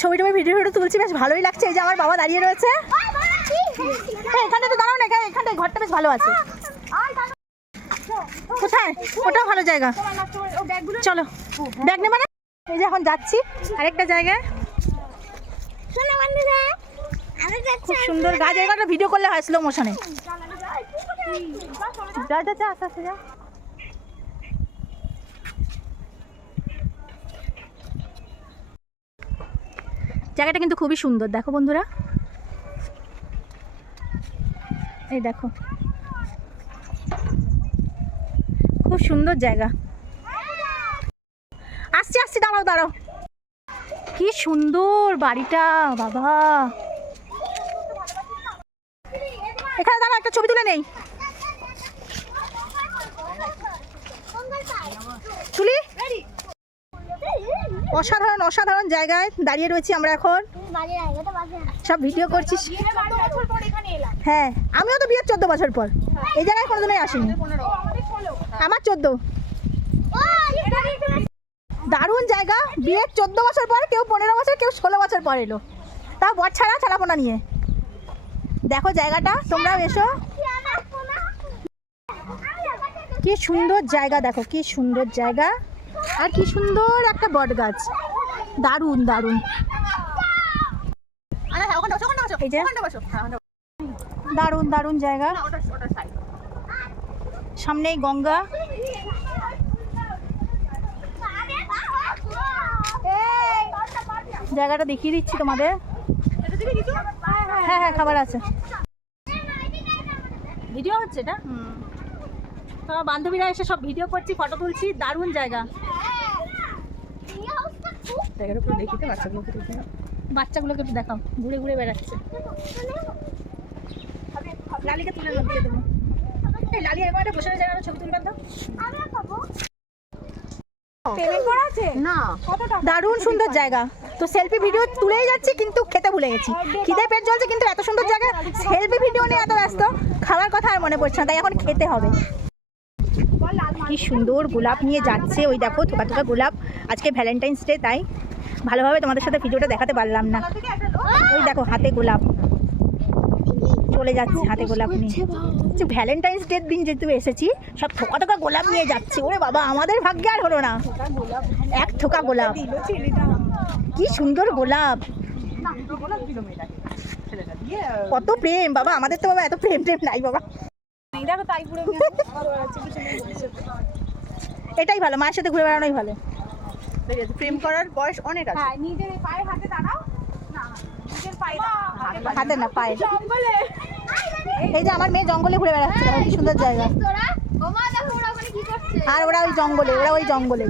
ছবি টবি video video তুলছি বেশ ভালোই লাগছে। এই যে আমার বাবা দাঁড়িয়ে রয়েছে। এই, এখানে তো দাঁড়াও না এখানে এখানটায় ঘরটা বেশ ভালো আছে। কোথায়? ওটাও ভালো জায়গা। চলো ব্যাগ নেবে না এই যে এখন যাচ্ছি আরেকটা জায়গায়। খুব সুন্দর গাছ এখানে ভিডিও করলে হয় স্লো মোশনে যা যা যা আস্তে আস্তে যা। জায়গাটা কিন্তু খুবই সুন্দর। দেখো বন্ধুরা। এই দেখো। খুব সুন্দর জায়গা। আসছি আসছি, দাঁড়াও দাঁড়াও। কি সুন্দর বাড়িটা, বাবা। এখানে দাঁড়াও, একটা ছবি তুলে নেই। তুলি অসাধারণ অসাধারণ জায়গায় দাঁড়িয়ে রয়েছি আমরা এখন। সব ভিডিও করছিস। হ্যাঁ আমিও তো বিয়ের চোদ্দ বছর পর। এই জায়গায় কোনোদিনই আসিনি। আমার চোদ্দ। দারুণ জায়গা। বিয়ের চোদ্দ বছর পর কেউ পনেরো বছর, কেউ ষোলো বছর পর এলো। তাও বর ছাড়া, ছাড়াপোনা নিয়ে। দেখো জায়গাটা, তোমরাও এসো। কি সুন্দর জায়গা, দেখো, কি সুন্দর জায়গা। আর কি সুন্দর একটা বট গাছ দারুণ। দারুণ এই যে। দারুণ দারুণ জায়গা। সামনেই গঙ্গা। জায়গাটা দেখিয়ে দিচ্ছি তোমাদের। হ্যাঁ হ্যাঁ খাবার আছে। ভিডিও হচ্ছে এটা? তোমার বান্ধবীরা এসে সব ভিডিও করছি ফটো তুলছি দারুণ জায়গা। দেখিতে বাচ্চাগুলোকে বাচ্চাগুলোকে একটু দেখাও ঘুরে ঘুরে বেড়াচ্ছে। লালিকে তুলে দিয়ে দেবো এই লালি এরকম একটা বসে জায়গা ছবি তুলবেন তো না। দারুণ সুন্দর জায়গা। তো সেলফি ভিডিও তুলেই যাচ্ছি কিন্তু খেতে ভুলে গেছি। খিদে পেট জ্বলছে কিন্তু এত সুন্দর জায়গা সেলফি ভিডিও নিয়ে এত ব্যস্ত খাওয়ার কথা আর মনে পড়ছে না তাই এখন খেতে হবে। কি সুন্দর গোলাপ নিয়ে যাচ্ছে ওই দেখো, থোকা থোকা গোলাপ। আজকে ভ্যালেন্টাইন্স ডে তাই ভালোভাবে তোমাদের সাথে ভিডিওটা দেখাতে পারলাম না। ওই দেখো, হাতে গোলাপ। চলে যাচ্ছে হাতে গোলাপ নিয়ে। ভ্যালেন্টাইন্স ডের দিন যেহেতু এসেছি, সব থোকা থোকা গোলাপ নিয়ে যাচ্ছে। ওরে বাবা, আমাদের ভাগ্যে আর হলো না। এক থোকা গোলাপ। কি সুন্দর গোলাপ। কত প্রেম, বাবা, আমাদের তো বাবা এত প্রেম প্রেম নাই, বাবা। এটাই ভালো মায়ের সাথে ঘুরে বেড়ানোই ভালো। আচ্ছা, প্রেম করার বয়স অনেক আছে। হ্যাঁ, হাতে না পায়ে এই যে আমার মেয়ে জঙ্গলে ঘুরে বেড়াচ্ছে কি সুন্দর জায়গা। আর ওরা ওই জঙ্গলে ওরা ওই জঙ্গলে।